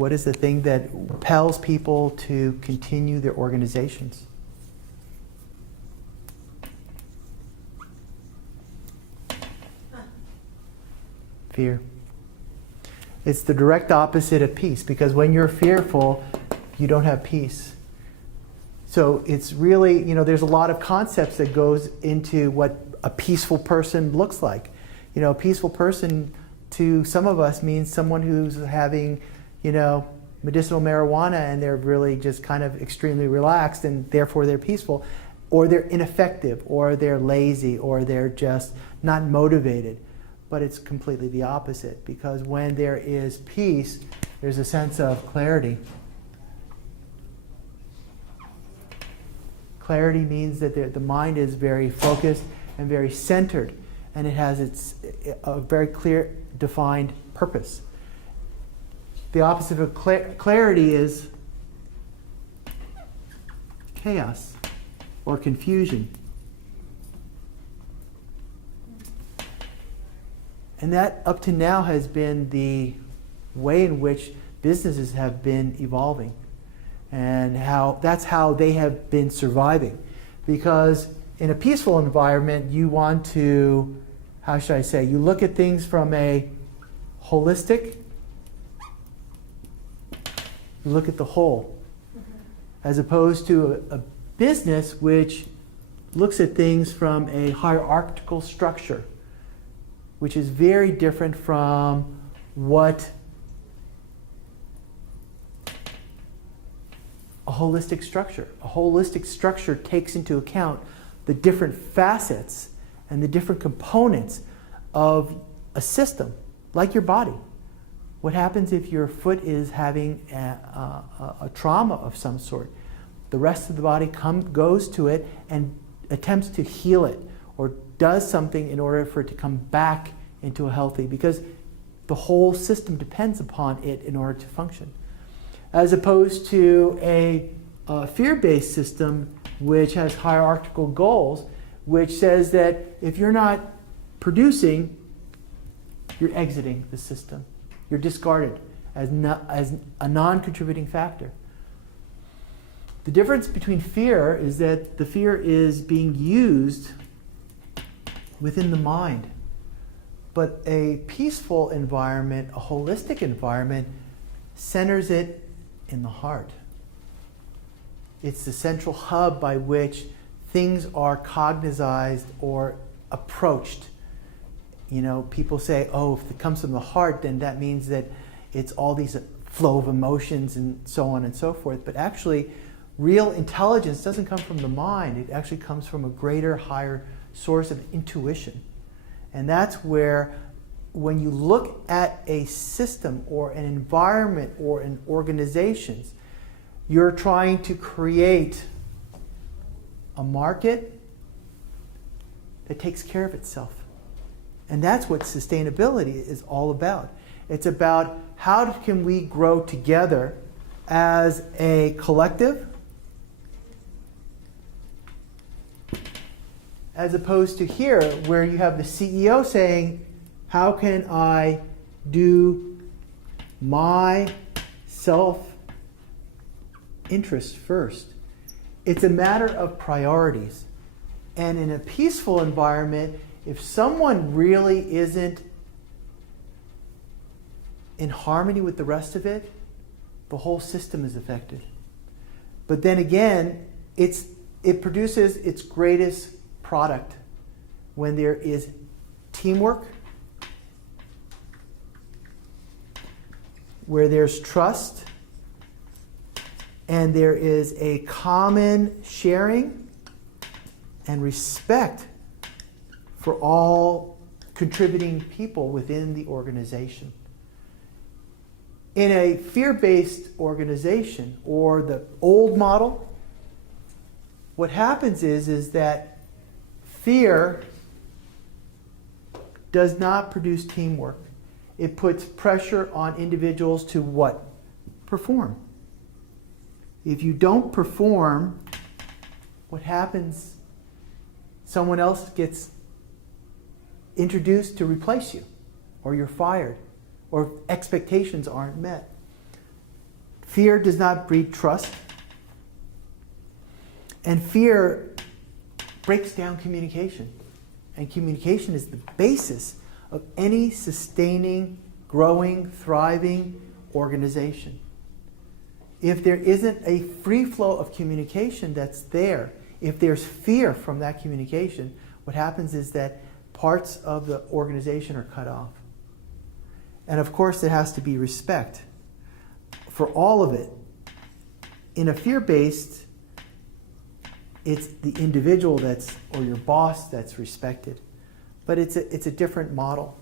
What is the thing that propels people to continue their organizations? Fear. It's the direct opposite of peace, because when you're fearful, you don't have peace. So it's really, there's a lot of concepts that goes into what a peaceful person looks like. A peaceful person to some of us means someone who's having, medicinal marijuana and they're really just kind of extremely relaxed and therefore they're peaceful, or they're ineffective, or they're lazy, or they're just not motivated. But it's completely the opposite, because when there is peace, there's a sense of clarity. Clarity means that the mind is very focused and very centered, and it has a very clear, defined purpose. The opposite of clarity is chaos or confusion. And that, up to now, has been the way in which businesses have been evolving, and that's how they have been surviving. Because in a peaceful environment, you want to, you look at things from a holistic, you look at the whole, as opposed to a business which looks at things from a hierarchical structure, which is very different from what a holistic structure takes into account the different facets and the different components of a system, like your body. What happens if your foot is having a trauma of some sort? The rest of the body goes to it and attempts to heal it, or does something in order for it to come back into a healthy, because the whole system depends upon it in order to function. As opposed to a fear-based system which has hierarchical goals, which says that if you're not producing, you're exiting the system. You're discarded as a non-contributing factor. The difference between fear is that the fear is being used within the mind. But a peaceful environment, a holistic environment, centers it in the heart. It's the central hub by which things are cognized or approached. People say, if it comes from the heart, then that means that it's all these flow of emotions and so on and so forth. But actually, real intelligence doesn't come from the mind. It actually comes from a greater, higher source of intuition. And that's where, when you look at a system or an environment or an organization, you're trying to create a market that takes care of itself. And that's what sustainability is all about. It's about how can we grow together as a collective, as opposed to here, where you have the CEO saying, how can I do my self-interest first? It's a matter of priorities. And in a peaceful environment, if someone really isn't in harmony with the rest of it, the whole system is affected. But then again, it produces its greatest product when there is teamwork, where there's trust, and there is a common sharing and respect for all contributing people within the organization. In a fear-based organization, or the old model, what happens is that fear does not produce teamwork. It puts pressure on individuals to what? Perform. If you don't perform, what happens? Someone else gets introduced to replace you, or you're fired, or expectations aren't met. Fear does not breed trust. And fear breaks down communication. And communication is the basis of any sustaining, growing, thriving organization. If there isn't a free flow of communication that's there, if there's fear from that communication, what happens is that parts of the organization are cut off. And of course, there has to be respect for all of it. In a fear-based, it's the individual or your boss that's respected. But it's a different model.